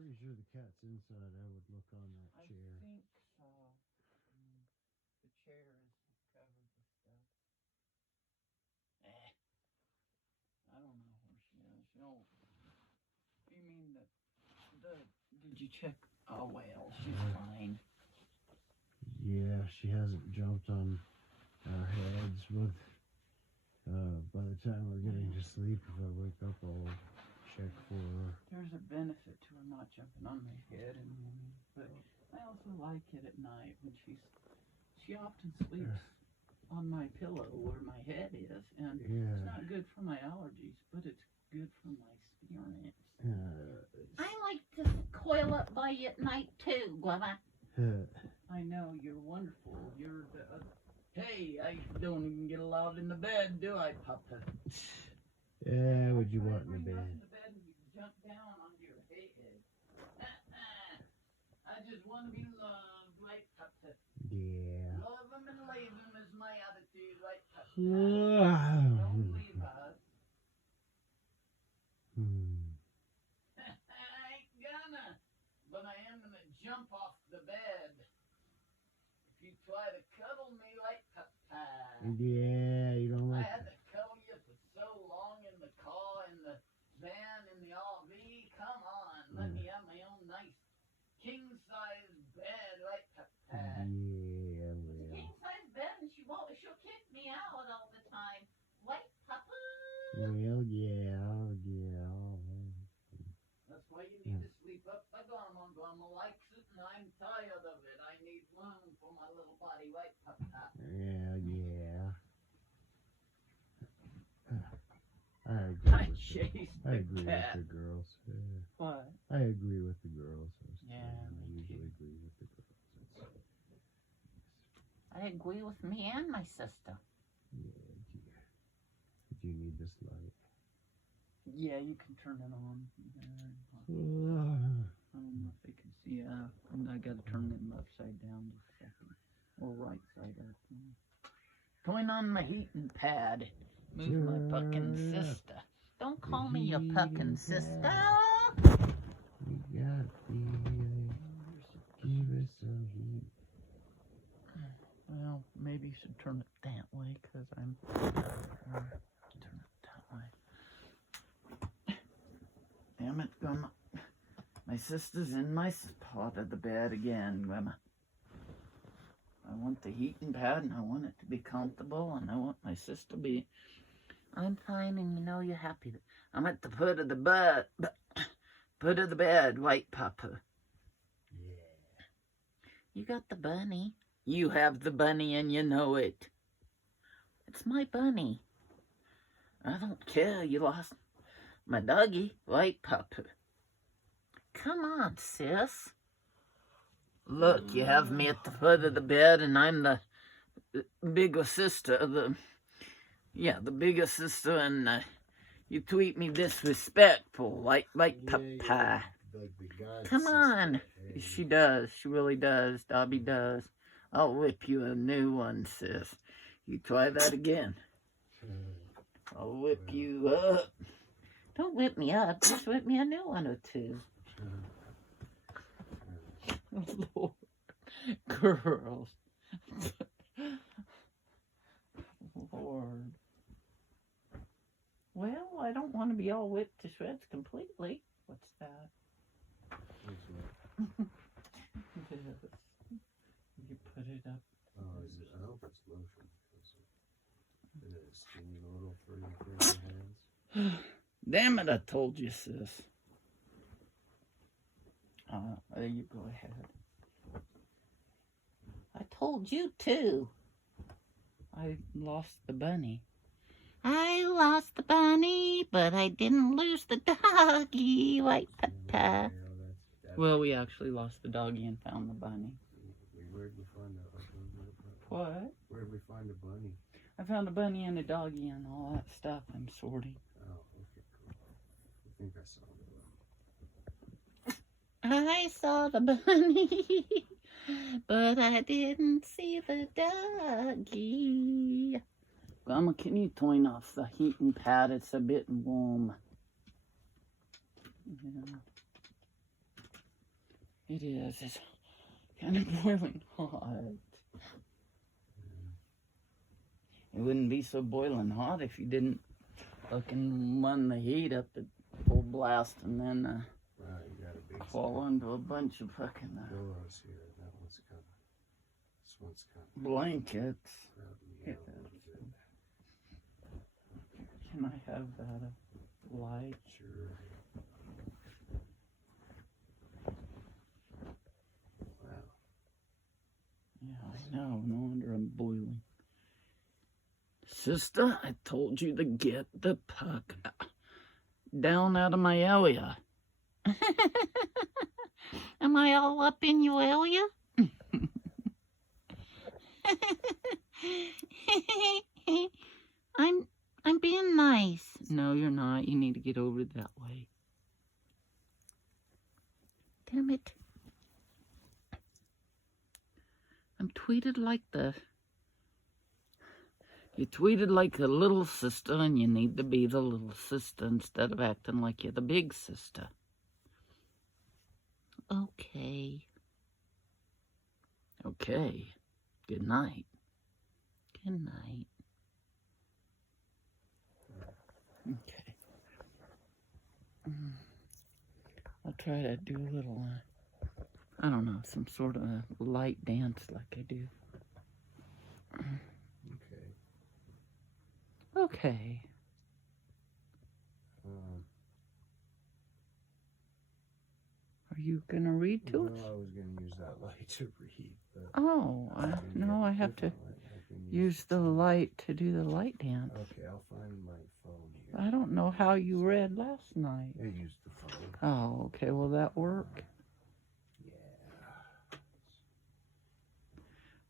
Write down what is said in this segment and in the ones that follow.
pretty sure the cat's inside. I would look on that chair. I think so. The chair is covered with stuff. I don't know where she is. No. You mean did you check? Oh, well, she's fine. Yeah, she hasn't jumped on our heads with, by the time we're getting to sleep, if I wake up, I'll check for her. There's a benefit to her not jumping on my head in the morning, but I also like it at night when she often sleeps on my pillow where my head is, and it's not good for my allergies, but it's good for my experience. I like to coil up by you at night too, Glumma. I know, you're wonderful. You're the... hey, I don't even get allowed in the bed, do I, Papa? Yeah, would you want in the bed? In the bed and you jump down onto your head. I just want to be loved, right, Papa? Yeah. Love him and leave him is my attitude, right, Papa? Don't leave us. I ain't gonna, but I am gonna jump off the bed. If you try to cuddle me like Papa. Yeah, you don't like I had to cuddle you for so long in the car, in the van, in the RV. Come on, let me have my own nice king-size bed, right, Papa? Yeah, well. King-size bed, and she'll kick me out all the time. Right, Papa? Well, yeah. That's why you need to sleep up. Grandma likes it, and I'm tired of it. I need room for my little body, right, Papa? Yeah. I agree with the girls. What? I agree with the girls. Yeah, I me usually too. agree with the girls. I agree with me and my sister. Yeah, dear. Do you need this light? Yeah, you can turn it on. I don't know if they can see. I gotta turn it upside down just a second. Or right side up. Turn on my heating pad. Move my fucking sister. Don't call me your fucking sister. We got the give us some heat. Well, maybe you should turn it that way, because I'm... turn it that way. Damn it, Grandma. My sister's in my part of the bed again, Grandma. I want the heating pad, and I want it to be comfortable, and I want my sister to be... I'm fine, and you know you're happy. I'm at the foot of the bed, right, Papa? Yeah. You got the bunny. You have the bunny, and you know it. It's my bunny. I don't care. You lost my doggy, right, Papa? Come on, sis. Look, you have me at the foot of the bed, and I'm the bigger sister. The bigger sister, and you treat me disrespectful, like Papa. Come on. She does. She really does. Dobby does. I'll whip you a new one, sis. You try that again. I'll whip you up. Don't whip me up. Just whip me a new one or two. Lord. Girls. Lord. Well, I don't want to be all whipped to shreds completely. What's that? You put it up. Oh, is it? I hope it's lotion. Is it skinny little for your hands? Damn it, I told you, sis. You go ahead. I told you too. I lost the bunny. I lost the bunny, but I didn't lose the doggy, right, Papa? Well, we actually lost the doggy and found the bunny. Where'd we find the What? Where'd we find the bunny? I found a bunny and a doggy and all that stuff. I'm sorting. Oh, okay, cool. I think I saw the bunny. I saw the bunny, but I didn't see the doggy. Grandma, can you turn off the heating pad? It's a bit warm. Yeah. It is. It's kind of boiling hot. It wouldn't be so boiling hot if you didn't fucking run the heat up at full blast and then Wow, you got a big fall into a bunch of fucking pillows here. That one's coming. This one's coming. blankets. Rub me Yeah. out a little bit. Can I have that light? Sure. Wow. Yeah, I know. No wonder I'm boiling. Sister, I told you to get the puck down out of my area. Am I all up in your area? I'm being nice. No, you're not. You need to get over that way. Damn it. I'm tweeted like the... You tweeted like the little sister, and you need to be the little sister instead of acting like you're the big sister. Okay. Okay. Good night. Good night. Okay. I'll try to do a little, I don't know, some sort of a light dance like I do. Okay. Okay. Are you going to read to us? Well, I was going to use that light to read, but Oh, no, I have to use the light to do the light dance. Okay, I'll find my phone here. I don't know how you read last night. I used the phone. Oh, okay. Will that work? Yeah.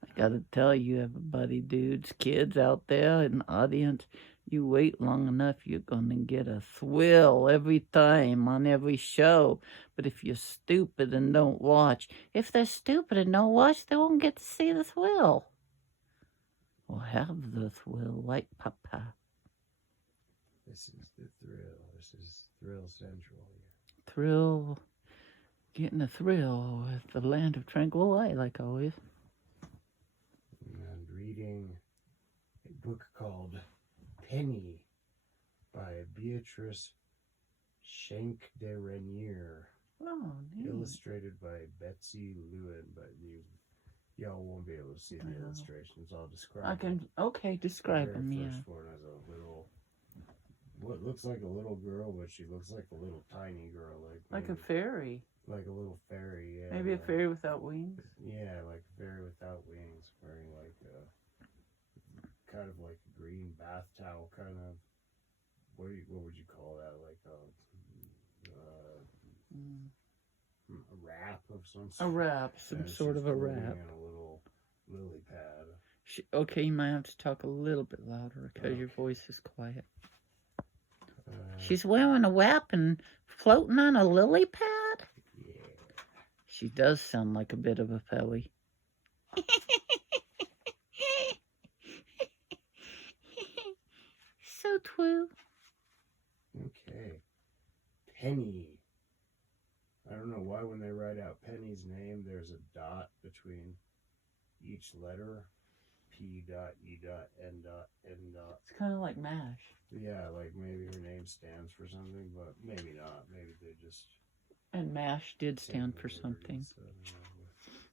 I gotta tell you, everybody, dudes, kids out there in the audience, you wait long enough, you're gonna get a thrill every time on every show. But if you're stupid and don't watch, if they're stupid and don't watch, they won't get to see the thrill. Or have the thrill, like Papa. This is the thrill. This is Thrill Central here. Thrill, getting a thrill with the land of tranquil light, like always. And reading a book called Penny by Beatrice Schenck de Renier, Oh, neat. illustrated by Betsy Lewin. But y'all won't be able to see the illustrations. I'll describe. I can, okay, describe them, The yeah. first one is a little, what looks like a little girl, but she looks like a little tiny girl, Like a maybe- fairy. like a little fairy. Yeah, Maybe a like- fairy without wings. Yeah, like a fairy without wings, wearing like a kind of like a green bath towel, kind of. What would you call that? Like a wrap of some sort. A wrap, some And sort she's of a floating wrap. in a little lily pad. Okay, you might have to talk a little bit louder because your voice is quiet. She's wearing a wrap and floating on a lily pad? Yeah. She does sound like a bit of a fairy. So true. Okay. Penny. I don't know why when they write out Penny's name, there's a dot between each letter. P dot, E dot, N dot, N dot. It's kind of like MASH. Yeah, like maybe her name stands for something, but maybe not. Maybe they just And MASH did stand for something. with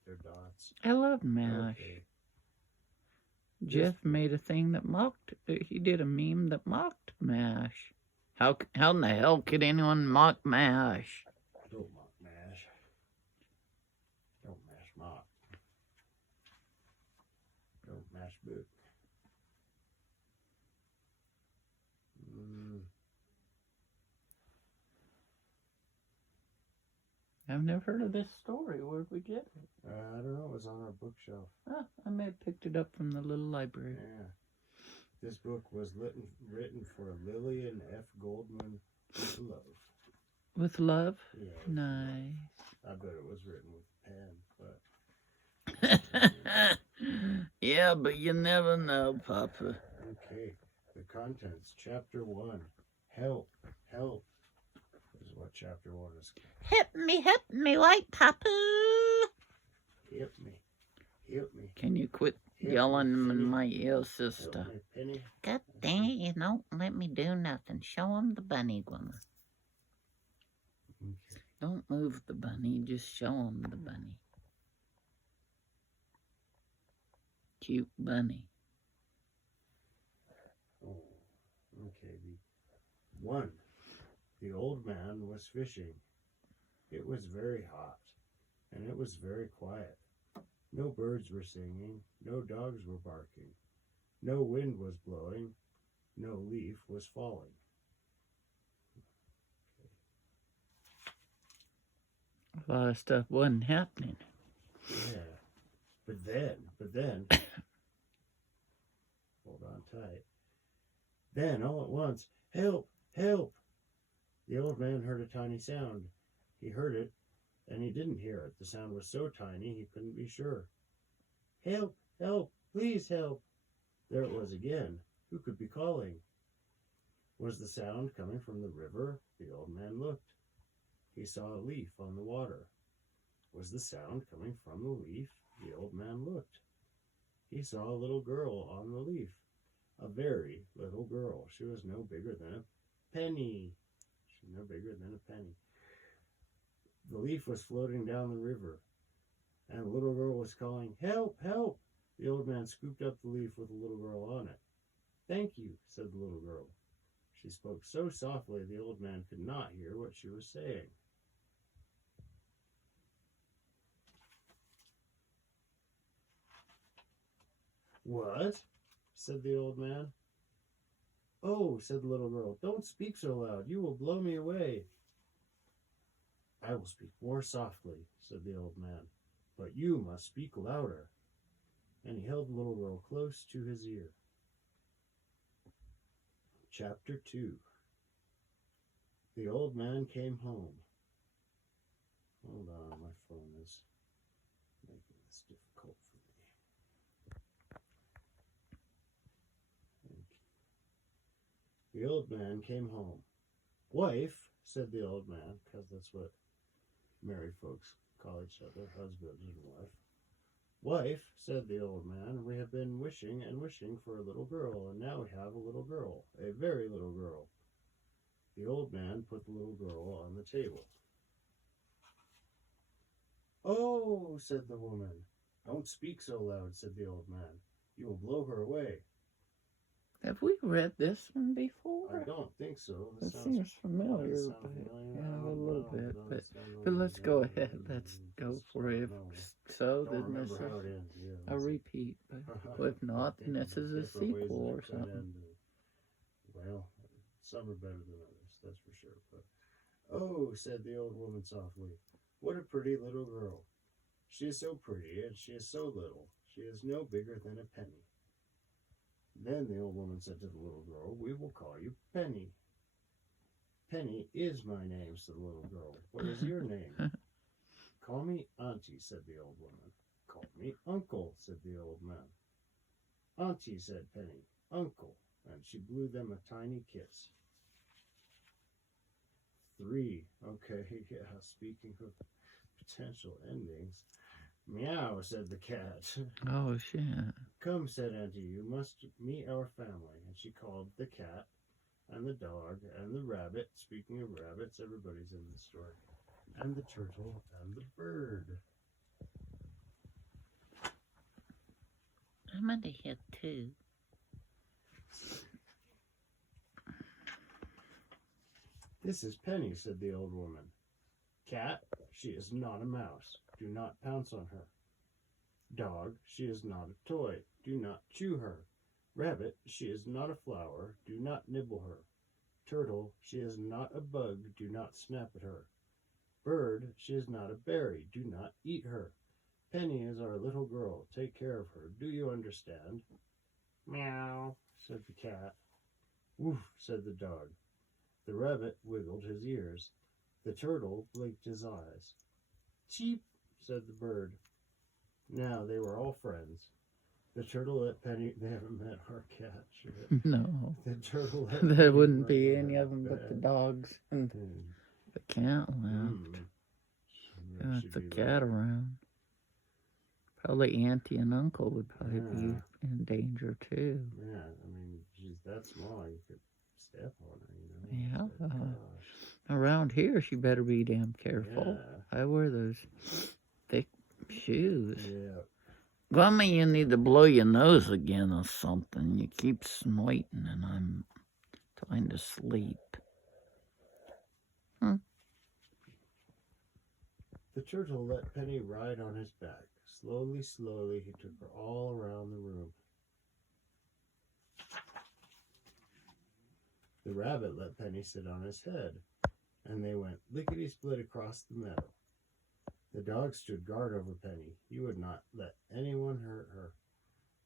their dots. I love MASH. Okay. Jeff made a thing that mocked, he did a meme that mocked MASH. How in the hell could anyone mock MASH? Don't mock mash. Don't mash mock. Don't mash book. I've never heard of this story. Where'd we get it? I don't know. It was on our bookshelf. Oh, I may have picked it up from the little library. Yeah. This book was written for Lillian F. Goldman with love. With love? Yeah. Nice. I bet it was written with a pen, but. Yeah, but you never know, Papa. Okay. The contents. Chapter 1. Help. Help. This is what chapter 1 is. Help me, white papa. Help me. Help me. Can you quit Help yelling me, in Penny. my ear, Help sister? me, Penny. God dang it, you don't let me do nothing. Show him the bunny, woman. Okay. Don't move the bunny, just show him the bunny. Cute bunny. Oh, okay. The old man was fishing. It was very hot, and it was very quiet. No birds were singing, no dogs were barking, no wind was blowing, no leaf was falling. A lot of stuff wasn't happening. Yeah, but then, hold on tight. Then, all at once, help, help! The old man heard a tiny sound. He heard it, and he didn't hear it. The sound was so tiny he couldn't be sure. Help, help, please help! There it was again. Who could be calling? Was the sound coming from the river? The old man looked. He saw a leaf on the water. Was the sound coming from the leaf? The old man looked. He saw a little girl on the leaf. A very little girl. She was no bigger than a penny. She was no bigger than a penny. The leaf was floating down the river, and the little girl was calling, help, help! The old man scooped up the leaf with the little girl on it. Thank you, said the little girl. She spoke so softly the old man could not hear what she was saying. What? Said the old man. Oh, said the little girl, don't speak so loud. You will blow me away. I will speak more softly, said the old man, but you must speak louder. And he held the little girl close to his ear. Chapter 2. The old man came home. Hold on, my phone is making this difficult for me. Thank you. The old man came home. Wife, said the old man, because that's what married folks call each other, husband and wife. Wife, said the old man, we have been wishing and wishing for a little girl, and now we have a little girl, a very little girl. The old man put the little girl on the table. Oh, said the woman. Don't speak so loud, said the old man. You will blow her away. Have we read this one before? I don't think so. It seems familiar, Does it sound but familiar? yeah, I a don't little know. bit. Does But it sound but let's go familiar? ahead. Let's go Just for it. don't know. So Don't then this remember how is it ends. Yeah, a repeat. But if not, then this is a Different ways sequel that or it could something. end. Well, some are better than others, that's for sure. But oh, said the old woman softly, what a pretty little girl. She is so pretty, and she is so little. She is no bigger than a penny. Then the old woman said to the little girl, we will call you Penny. Penny is my name, said the little girl. What is your name? Call me Auntie, said the old woman. Call me Uncle, said the old man. Auntie, said Penny. Uncle. And she blew them a tiny kiss. 3. Okay, yeah, speaking of potential endings. Meow, said the cat. Oh shit! Come, said Auntie, you must meet our family. And she called the cat and the dog and the rabbit. Speaking of rabbits, everybody's in the story. And the turtle and the bird. I'm gonna hit 2. This is Penny, said the old woman. Cat, she is not a mouse. Do not pounce on her. Dog, she is not a toy. Do not chew her. Rabbit, she is not a flower. Do not nibble her. Turtle, she is not a bug. Do not snap at her. Bird, she is not a berry. Do not eat her. Penny is our little girl. Take care of her. Do you understand? Meow, said the cat. Woof, said the dog. The rabbit wiggled his ears. The turtle blinked his eyes. Cheep, said the bird. Now they were all friends. The turtle let Penny... They haven't met our cat. Shit. No, The turtle let there Penny wouldn't run be on any her of them but the bed. dogs and the cat left. Mm. Got Should the be cat like- around. Probably auntie and uncle would probably be Yeah. in danger too. Yeah, I mean, she's that small, you could step on her, Yeah. It's like, gosh. Around here, she better be damn careful. Yeah. I wear those thick shoes. Yeah. Gummy, you need to blow your nose again or something. You keep snorting and I'm trying to sleep. The turtle let Penny ride on his back. Slowly, slowly, he took her all around the room. The rabbit let Penny sit on his head, and they went lickety-split across the meadow. The dog stood guard over Penny. He would not let anyone hurt her.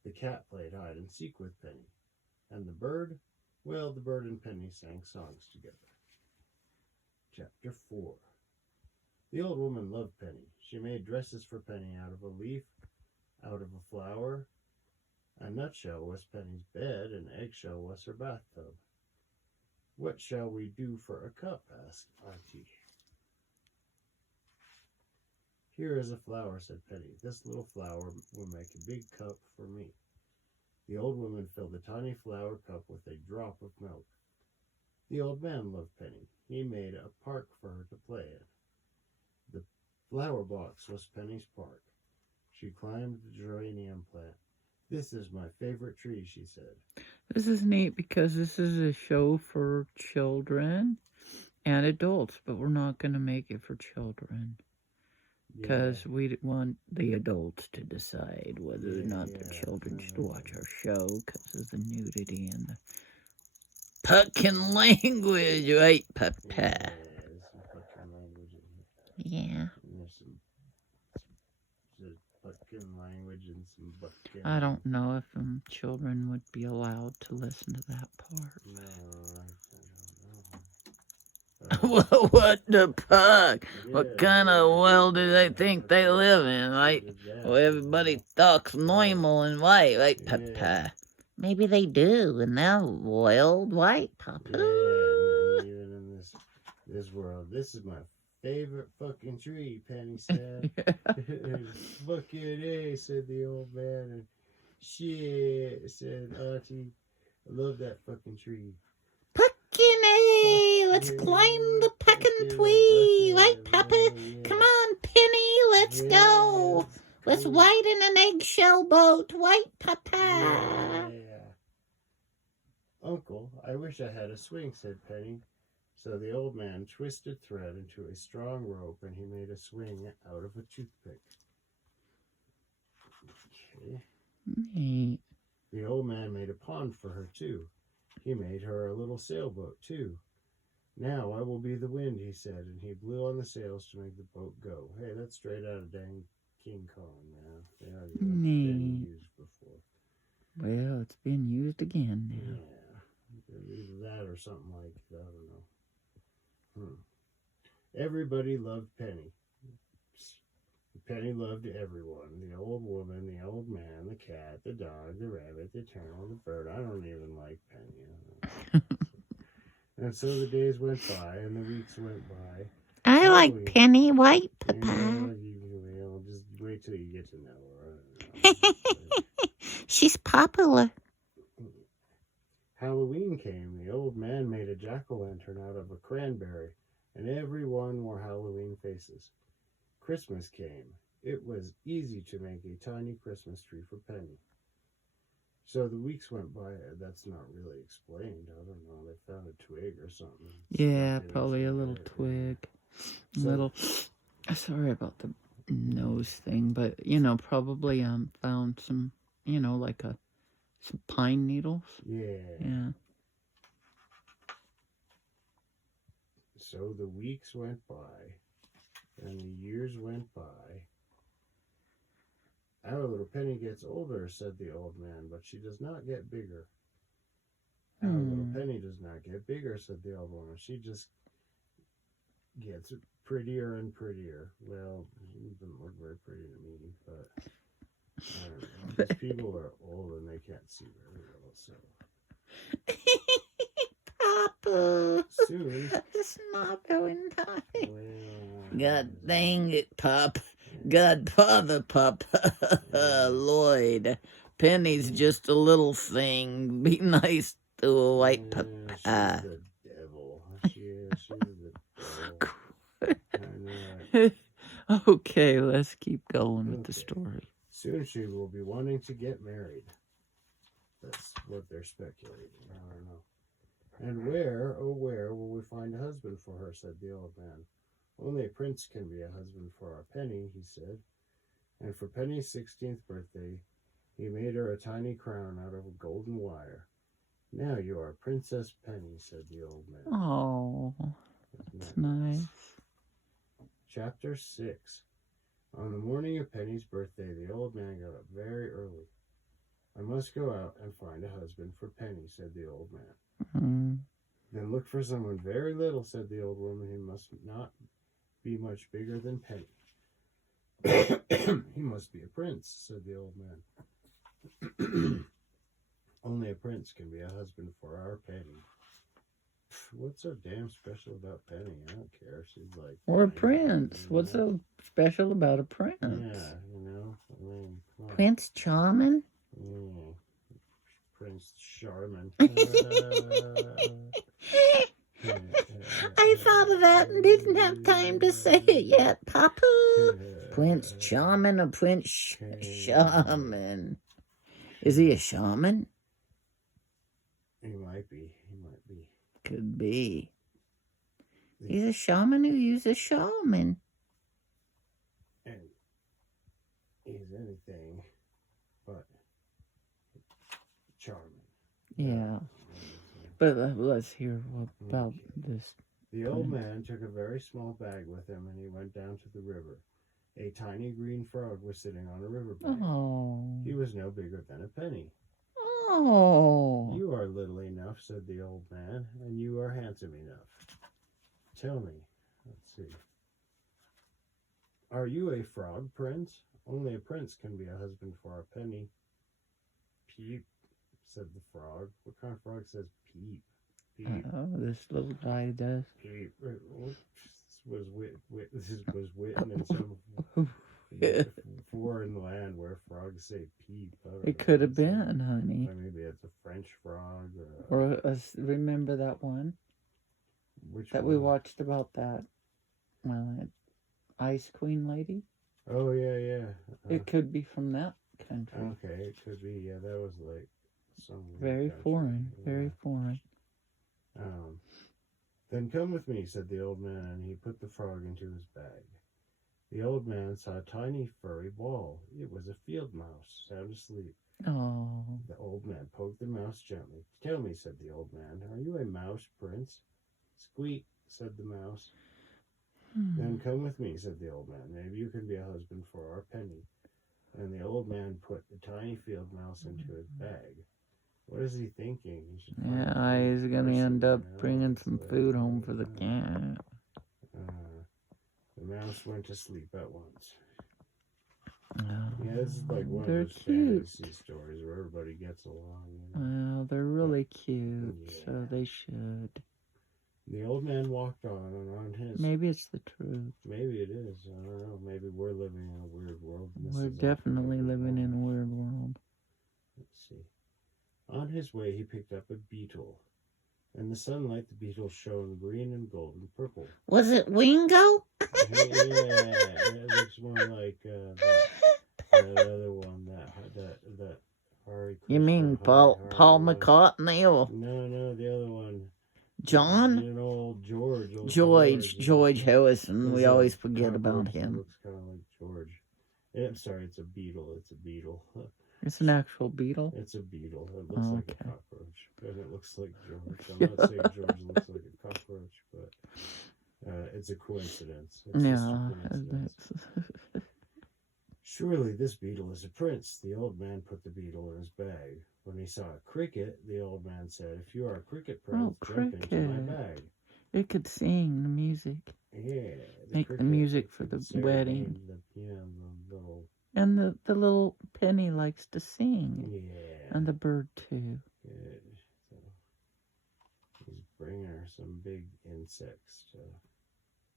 The cat played hide and seek with Penny. And the bird? Well, the bird and Penny sang songs together. Chapter 4. The old woman loved Penny. She made dresses for Penny out of a leaf, out of a flower. A nutshell was Penny's bed, an eggshell was her bathtub. What shall we do for a cup? Asked Auntie. Here is a flower, said Penny. This little flower will make a big cup for me. The old woman filled the tiny flower cup with a drop of milk. The old man loved Penny. He made a park for her to play in. The flower box was Penny's park. She climbed the geranium plant. This is my favorite tree, she said. This is neat because this is a show for children and adults, but we're not going to make it for children. Because we want the adults to decide whether or not the children should watch our show because of the nudity and the pucking language, right, Papa? Yeah, there's some pucking language in here. Yeah. There's some pucking language and some bucking. I don't know if children would be allowed to listen to that part. No, I don't know. What the fuck? What kind of world do they think they live in, right? Where everybody talks normal and white, right, Papa? Maybe they do in their world, right, Papa? Yeah, and even in this world, this is my favorite fucking tree, Penny said. Fucking A, said the old man, and shit, said Auntie. I love that fucking tree. Puckin', let's climb the puckin' tree, right, Papa? Come on, Penny, let's go. Let's ride in an eggshell boat, right, Papa? Yeah. Uncle, I wish I had a swing, said Penny. So the old man twisted thread into a strong rope, and he made a swing out of a toothpick. Okay. Neat. The old man made a pond for her, too. He made her a little sailboat, too. Now I will be the wind, he said, and he blew on the sails to make the boat go. Hey, that's straight out of dang King Kong, man. They already been used before. Well, it's been used again now. Yeah. Either that or something like, I don't know. Everybody loved Penny. Penny loved everyone. The old woman, the old man, the cat, the dog, the rabbit, the turtle, the bird. I don't even like Penny. And so the days went by and the weeks went by. I like Penny, right, Papa? Well, just wait till you get to know her. She's popular. Halloween came. The old man made a jack-o'-lantern out of a cranberry, and everyone wore Halloween faces. Christmas came. It was easy to make a tiny Christmas tree for Penny. So the weeks went by. That's not really explained. I don't know. They found a twig or something. Yeah, probably a little twig. Sorry about the nose thing, but, probably found some, like some pine needles. Yeah. So the weeks went by. And the years went by. Our little Penny gets older, said the old man, but she does not get bigger. Our little Penny does not get bigger, said the old woman. She just gets prettier and prettier. Well, she doesn't look very pretty to me, but I don't know. These people are old and they can't see very well, so. Papa. Soon. It's not going nice. Well, God dang it, Pop. Godfather Pup. Lloyd. Penny's just a little thing. Be nice to a white pup. She's the devil. She's the devil. I know it. Okay, let's keep going with the story. Soon she will be wanting to get married. That's what they're speculating. I don't know. And where, oh where, will we find a husband for her, said the old man. Only a prince can be a husband for our Penny, he said. And for Penny's 16th birthday, he made her a tiny crown out of a golden wire. Now you are Princess Penny, said the old man. Oh, that's nice. Chapter 6. On the morning of Penny's birthday, the old man got up very early. I must go out and find a husband for Penny, said the old man. Then look for someone very little, said the old woman. He must not be much bigger than Penny. He must be a prince, said the old man. Only a prince can be a husband for our Penny. What's so damn special about Penny? I don't care. She's like... Or a prince. What's so special about a prince? Yeah, you know. I mean, come on. Prince Charming? Yeah. Prince Charming. I thought of that and didn't have time to say it yet, Papa. Prince Charming or Prince Shaman? Is he a shaman? He might be. He might be. Could be. He's a shaman who uses shaman. And he's anything but charming. Yeah. But let's hear about this. The old man took a very small bag with him and he went down to the river. A tiny green frog was sitting on a riverbank. Oh. He was no bigger than a penny. Oh. You are little enough, said the old man, and you are handsome enough. Tell me, let's see. Are you a frog prince? Only a prince can be a husband for a penny. Peep, said the frog. What kind of frog says peep? Peep. Oh, this little guy does. Peep. This was written in some foreign land where frogs say peep. It could have been, honey. Or maybe it's a French frog. Remember that one? That we watched about that Ice Queen lady? Oh, yeah. It could be from that country. Okay, it could be. Yeah, that was like some very country. foreign. Yeah. Very foreign. Then come with me, said the old man, and he put the frog into his bag. The old man saw a tiny furry ball. It was a field mouse, sound asleep. Oh. The old man poked the mouse gently. Tell me, said the old man, are you a mouse prince? Squeak, said the mouse. Then come with me, said the old man. Maybe you can be a husband for our Penny. And the old man put the tiny field mouse into his bag. What is he thinking? Yeah, he's going to end up bringing some food home for the cat. The mouse went to sleep at once. Oh, Yeah, this is like one of those fantasy stories where everybody gets along. You know? Well, they're really cute, so they should. The old man walked on and on his... Maybe it's the truth. Maybe it is. I don't know. Maybe we're living in a weird world. We're definitely living in a weird world. Let's see. On his way, he picked up a beetle. In the sunlight, the beetle shone green and gold and purple. Was it Wingo? Yeah, it looks more like that other one, that Harry. You mean Paul McCartney or No, the other one. John? You know, old George. George Harrison. We always forget about him. Looks kind of like George. Yeah, I'm sorry, it's a beetle. It's an actual beetle? It's a beetle. It looks like a cockroach. And it looks like George. I'm not saying George looks like a cockroach, but it's a coincidence. It's just a coincidence. Surely this beetle is a prince. The old man put the beetle in his bag. When he saw a cricket, the old man said, if you are a cricket prince, jump into my bag. It could sing the music. Yeah. Make the music for the wedding. And the little Penny likes to sing. Yeah. And the bird too. Good. So he's bringing her some big insects to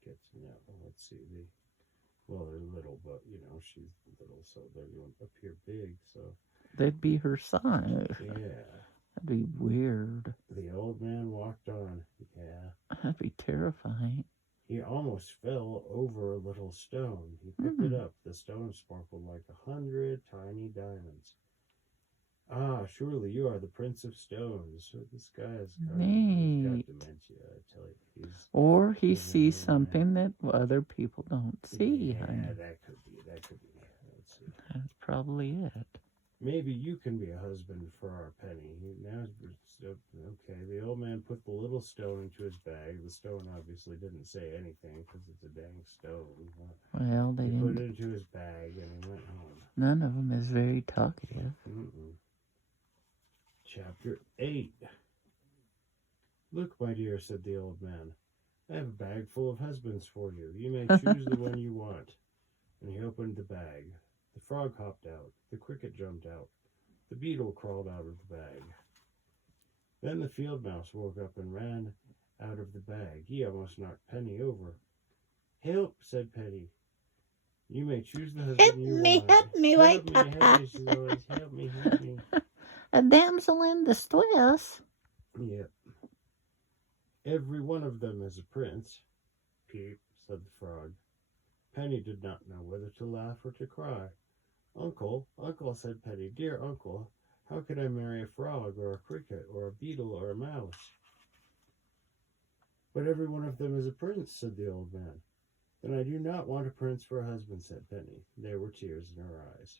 get to know. Let's see. Well, they're little, but she's little, so they won't appear big. So They'd be her size. yeah, That'd be weird. the old man walked on. Yeah, That'd be terrifying. he almost fell over a little stone. He picked it up. The stone sparkled like 100 tiny diamonds. Ah, surely you are the Prince of Stones. So this guy has he's got Neat. dementia, I tell you. Or he he's an sees old something man. that other people don't see, Yeah, honey. that could be. Let's see. That's probably it. Maybe you can be a husband for our Penny. Okay. The old man put the little stone into his bag. The stone obviously didn't say anything because it's a dang stone. Well, they He didn't. put it into his bag and he went home. None of them is very talkative. Chapter 8. Look, my dear, said the old man. I have a bag full of husbands for you. You may choose the one you want. And he opened the bag. The frog hopped out. The cricket jumped out. The beetle crawled out of the bag. Then the field mouse woke up and ran out of the bag. He almost knocked Penny over. Help, said Penny. You may choose the husband you want. Help me, white papa. Help me, she's always, help me. A damsel in distress. Yep. Every one of them is a prince. Peep, said the frog. Penny did not know whether to laugh or to cry. Uncle, said Penny, dear uncle, how could I marry a frog or a cricket or a beetle or a mouse? But every one of them is a prince, said the old man. Then I do not want a prince for a husband, said Penny. There were tears in her eyes.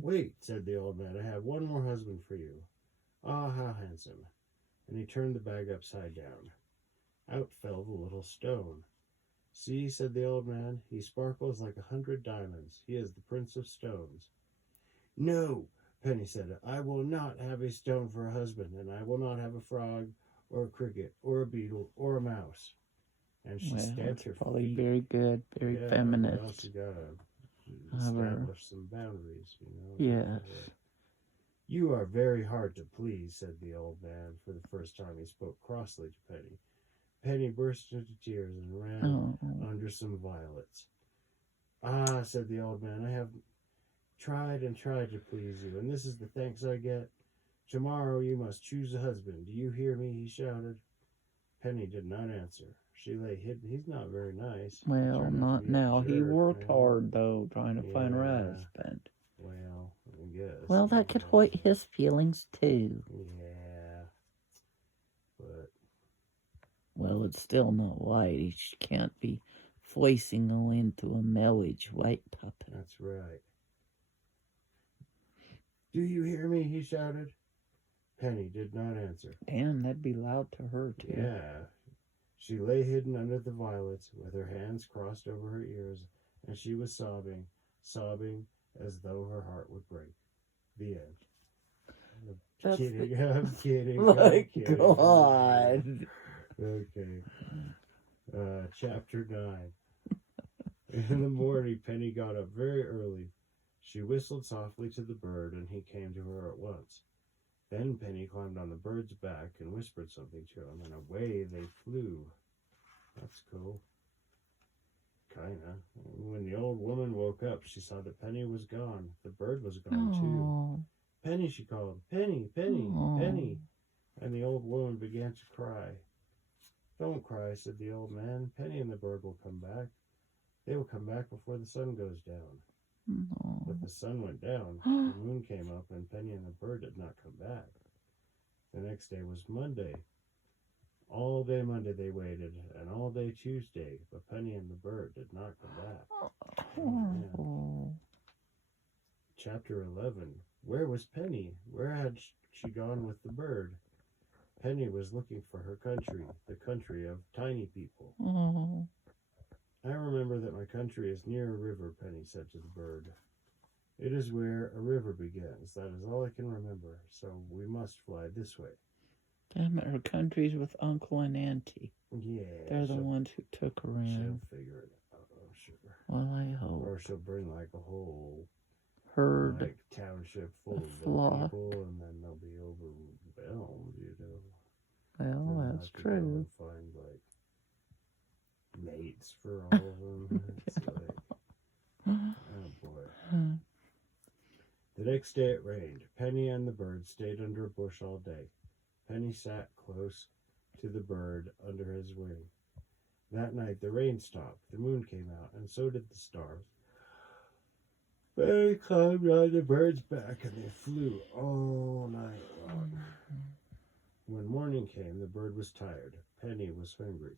Wait, said the old man, I have one more husband for you. Ah, how handsome. And he turned the bag upside down. Out fell the little stone. See, said the old man, he sparkles like 100 diamonds. He is the Prince of Stones. No, Penny said, I will not have a stone for a husband, and I will not have a frog or a cricket or a beetle or a mouse. And she stamped her probably feet. very good, very feminist. Well, she got to establish some boundaries, Yes. You are very hard to please, said the old man. For the first time he spoke crossly to Penny. Penny burst into tears and ran under some violets. Ah, said the old man, I have tried and tried to please you, and this is the thanks I get. Tomorrow you must choose a husband. Do you hear me? He shouted. Penny did not answer. She lay hidden. He's not very nice. Well, not now. He worked hard, though, trying to find her husband. Well, I guess. Well, that could hurt his feelings, too. Yeah. But. Well, it's still not right. He can't be forcing her into a marriage, right, Papa? That's right. Do you hear me? He shouted. Penny did not answer. Damn, that'd be loud to her, too. Yeah. She lay hidden under the violets with her hands crossed over her ears, and she was sobbing as though her heart would break. The end. I'm kidding. My God. Okay. Chapter 9. In the morning, Penny got up very early. She whistled softly to the bird, and he came to her at once. Then Penny climbed on the bird's back and whispered something to him, and away they flew. That's cool. Kinda. When the old woman woke up, she saw that Penny was gone. The bird was gone, too. Penny, she called. Penny, Penny, Penny. And the old woman began to cry. Don't cry, said the old man. Penny and the bird will come back. They will come back before the sun goes down. But the sun went down, the moon came up, and Penny and the bird did not come back. The next day was Monday. All day Monday they waited, and all day Tuesday, but Penny and the bird did not come back. Chapter 11. Where was Penny? Where had she gone with the bird? Penny was looking for her country, the country of tiny people. I remember that my country is near a river, Penny said to the bird. It is where a river begins. That is all I can remember, so we must fly this way. Damn it, her country's with Uncle and Auntie. Yeah. They're the ones who took her in. She'll figure it out, I'm sure. Well, I hope. Or she'll bring like a whole herd, like township full of flock. people, and then they'll be overwhelmed, Well, that's true. Find like mates for all of them. It's like, Oh, boy. The next day it rained. Penny and the bird stayed under a bush all day. Penny sat close to the bird under his wing. That night the rain stopped, the moon came out, and so did the stars. Penny climbed on the bird's back, and they flew all night long. When morning came, the bird was tired. Penny was hungry.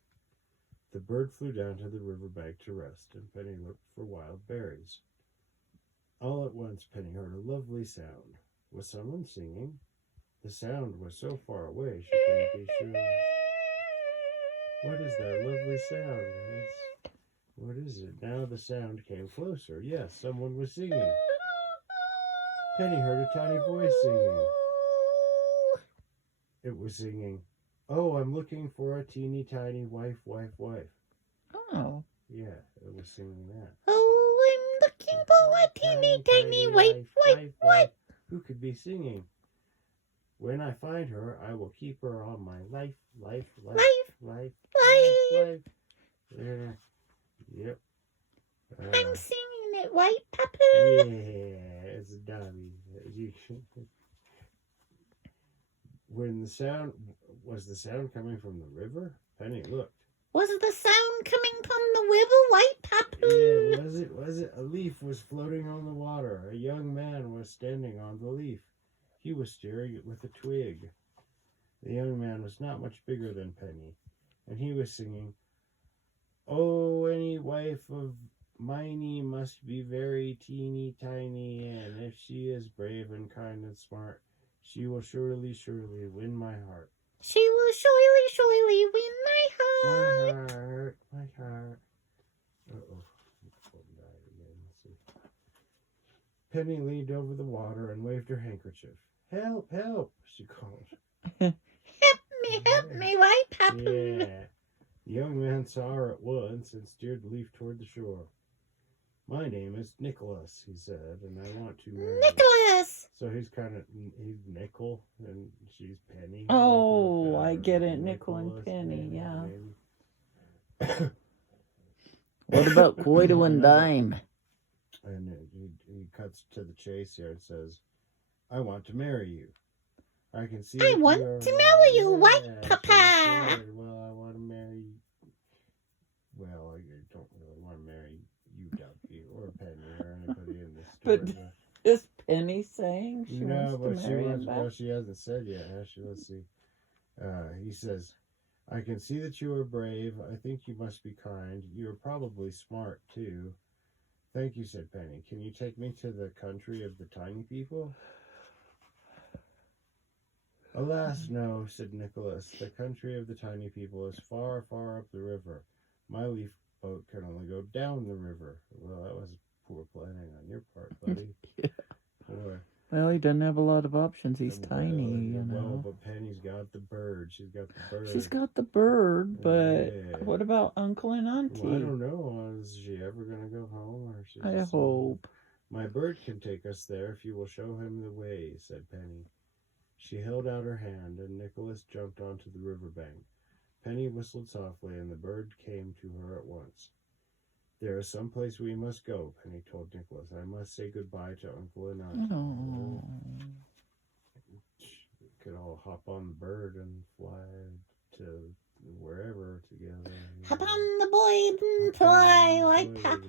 The bird flew down to the river bank to rest, and Penny looked for wild berries. All at once Penny heard a lovely sound. Was someone singing? The sound was so far away she couldn't be sure. What is that lovely sound? What is it? Now the sound came closer. Yes, someone was singing. Penny heard a tiny voice singing. It was singing, "Oh, I'm looking for a teeny tiny wife, wife, wife." Oh. Yeah, it was singing that. Oh, I'm looking for a teeny tiny wife, wife, wife. Who could be singing? When I find her, I will keep her on my life, life, life, life, life, life. Yeah. Yep. I'm singing it, White Papa. Yeah, it's a dummy. When the sound coming from the river? Penny looked. Was the sound coming from the river, White Papa? Yeah, was it? A leaf was floating on the water. A young man was standing on the leaf. He was steering it with a twig. The young man was not much bigger than Penny, and he was singing, "Oh, any wife of miney must be very teeny tiny, and if she is brave and kind and smart, she will surely, surely win my heart. She will surely, surely win my heart. My heart, my heart." Uh-oh. Died again. Let's see. Penny leaned over the water and waved her handkerchief. "Help, help," she called. Help me, White Papa. Yeah. The young man saw her at once and steered the leaf toward the shore. "My name is Nicholas," he said, "and I want to marry you." Nicholas! So he's Nickel, and she's Penny. Oh, I get it. Nickel and Penny, yeah. What about Quarter and Dime? And he cuts to the chase here and says, "I want to marry you. I can see. I want to marry you, White Papa." Well, I want to marry you. Well, I don't really want to marry you, Ducky, or Penny, or anybody in this story. But is Penny saying she no, but wants to marry him back? Well, she hasn't said yet, has she? Let's see. He says, "I can see that you are brave. I think you must be kind. You are probably smart, too." "Thank you," said Penny. "Can you take me to the country of the tiny people?" "Alas, no," said Nicholas. "The country of the tiny people is far, far up the river. My leaf boat can only go down the river." Well, that was poor planning on your part, buddy. Yeah. Boy. Well, he doesn't have a lot of options. He's tiny, you know. Well, but Penny's got the bird. She's got the bird. She's got the bird, but Yeah. what about Uncle and Auntie? Well, I don't know. Is she ever going to go home? Or she I hope. "My bird can take us there if you will show him the way," said Penny. She held out her hand, and Nicholas jumped onto the river bank. Penny whistled softly, and the bird came to her at once. "There is some place we must go," Penny told Nicholas. "I must say goodbye to Uncle and Auntie." Oh. We could all hop on the bird and fly to wherever together. Hop on the boy and fly, White boy, Papa.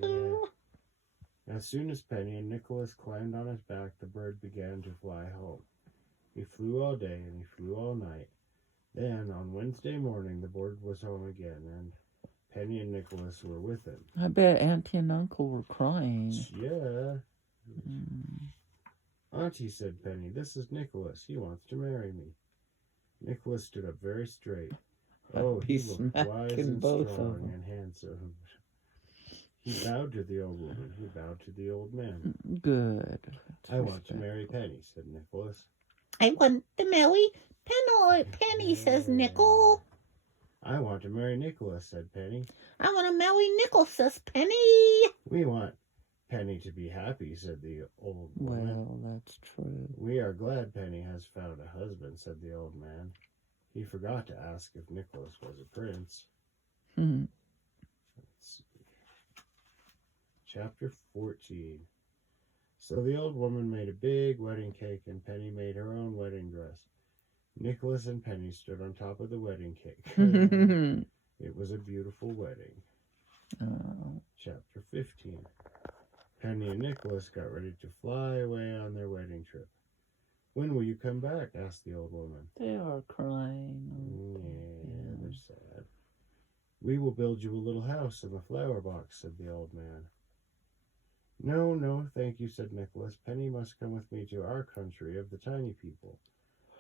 yeah. As soon as Penny and Nicholas climbed on his back, the bird began to fly home. He flew all day and he flew all night. Then, on Wednesday morning, the bird was home again, and Penny and Nicholas were with him. I bet Auntie and Uncle were crying. Yeah. "Auntie," said Penny, "this is Nicholas. He wants to marry me." Nicholas stood up very straight. Oh, he looked wise and strong and handsome. He bowed to the old woman. He bowed to the old man. Good. "I want to marry Penny," said Nicholas. "I want to marry Penny," says Nickel. "I want to marry Nicholas," said Penny. "I want to marry Nickel," says Penny. "We want Penny to be happy," said the old woman. Well, that's true. "We are glad Penny has found a husband," said the old man. He forgot to ask if Nicholas was a prince. Hmm. Let's see. Chapter 14. So the old woman made a big wedding cake, and Penny made her own wedding dress. Nicholas and Penny stood on top of the wedding cake. It was a beautiful wedding. Chapter 15. Penny and Nicholas got ready to fly away on their wedding trip. When will you come back? Asked the old woman. They are crying. Yeah, they're sad. We will build you a little house in the flower box, said the old man. No, no, thank you, said Nicholas. Penny must come with me to our country of the tiny people.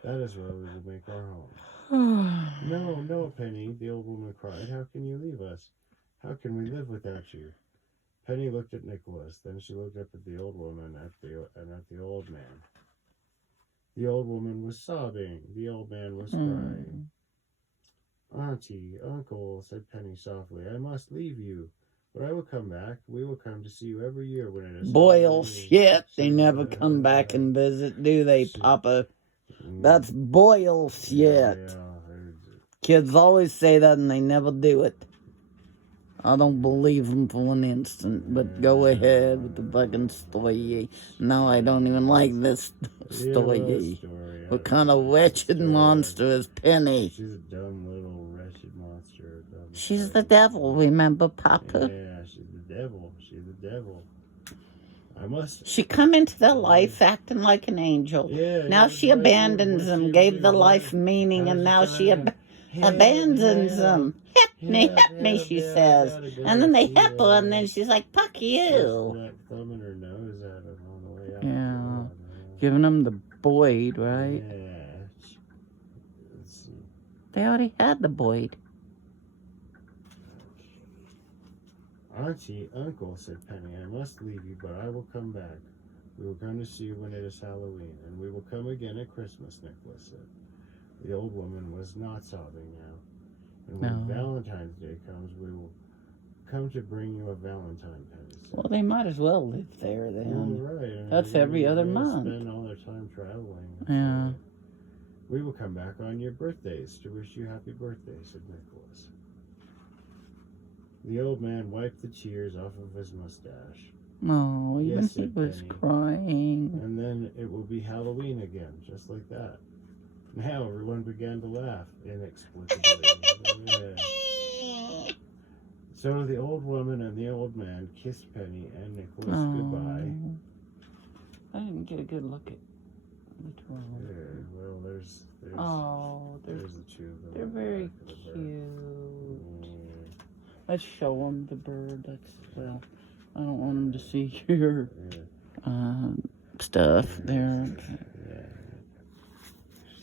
That is where we will make our home. No, no, Penny, the old woman cried. How can you leave us? How can we live without you? Penny looked at Nicholas. Then she looked up at the old woman and at the old man. The old woman was sobbing. The old man was crying. Auntie, uncle, said Penny softly, I must leave you, but I will come back. We will come to see you every year when it is Boil shit. They never come back and visit, do they, Papa? That's boil shit. Kids always say that and they never do it. I don't believe them for one instant, but go ahead with the fucking story. No, I don't even like this story. What kind of wretched monster is Penny? She's a dumb little wretched monster. She's the devil, remember, Papa? Yeah, she's the devil. She's the devil. She come into their life acting like an angel. Now she abandons them, gave the life meaning, and now she abandons them. Help me, she says. And then they help her, and then she's like, fuck you. Yeah. Giving them the Boyd, right? They already had the Boyd. Auntie, uncle, said Penny, I must leave you, but I will come back. We will come to see you when it is Halloween, and we will come again at Christmas, Nicholas said. The old woman was not sobbing now. And when Valentine's Day comes, we will come to bring you a Valentine, Penny said. Well, they might as well live there then. Well, right. That's every other month. Spend all their time traveling. Yeah. So we will come back on your birthdays to wish you happy birthday, said Nicholas. The old man wiped the tears off of his mustache. Oh, even Yes, he was Penny. crying. And then it will be Halloween again, just like that. Now everyone began to laugh inexplicably. Yeah. So the old woman and the old man kissed Penny and Nicholas goodbye. I didn't get a good look at the 12. Yeah, well, there's the two of them. They're very cute. Let's show them the bird. Well, I don't want them to see your stuff there.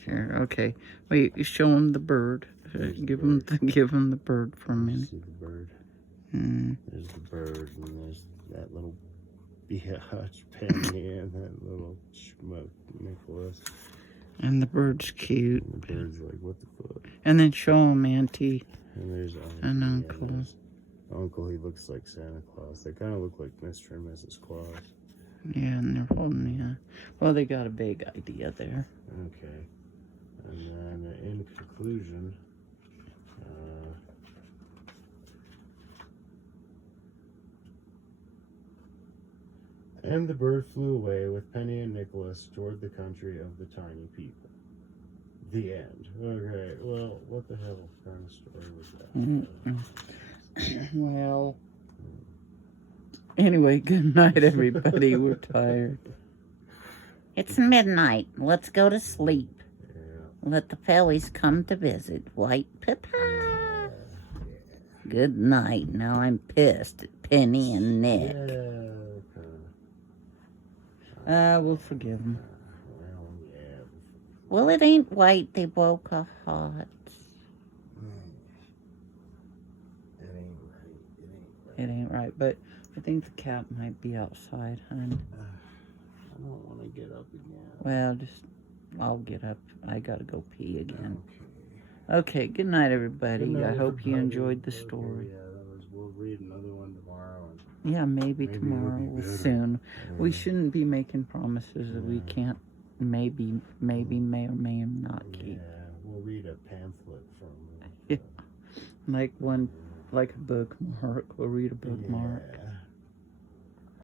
Sure, okay. Wait, you show them the bird. Give them the bird for a minute. See the bird? There's the bird, and there's that little biatch Penny and that little schmuck Nicholas. And the bird's cute. And the bird's like, what the fuck? And then show them Auntie. And there's Auntie, and Uncle. And Uncle, he looks like Santa Claus. They kind of look like Mr. and Mrs. Claus. Yeah, and they're holding, well, they got a big idea there. Okay. And then in conclusion, and the bird flew away with Penny and Nicholas toward the country of the tiny people. The end. Okay, well, what the hell kind of story was that? Well, anyway, good night, everybody. We're tired. It's midnight. Let's go to sleep. Yeah. Let the fairies come to visit. White Papa. Yeah. Good night. Now I'm pissed at Penny and Nick. Yeah, we'll forgive them. Well, it ain't white. They broke our hearts. It ain't right, but I think the cat might be outside, hon. I don't want to get up again. Well, I'll get up. I gotta go pee again. Okay, good night, everybody. Good night, I hope you enjoyed the story. We'll read another one tomorrow. Yeah, maybe tomorrow. Soon. Yeah. We shouldn't be making promises that we can't maybe may or may not keep. Yeah, we'll read a pamphlet from like a bookmark. We'll read a bookmark. Yeah.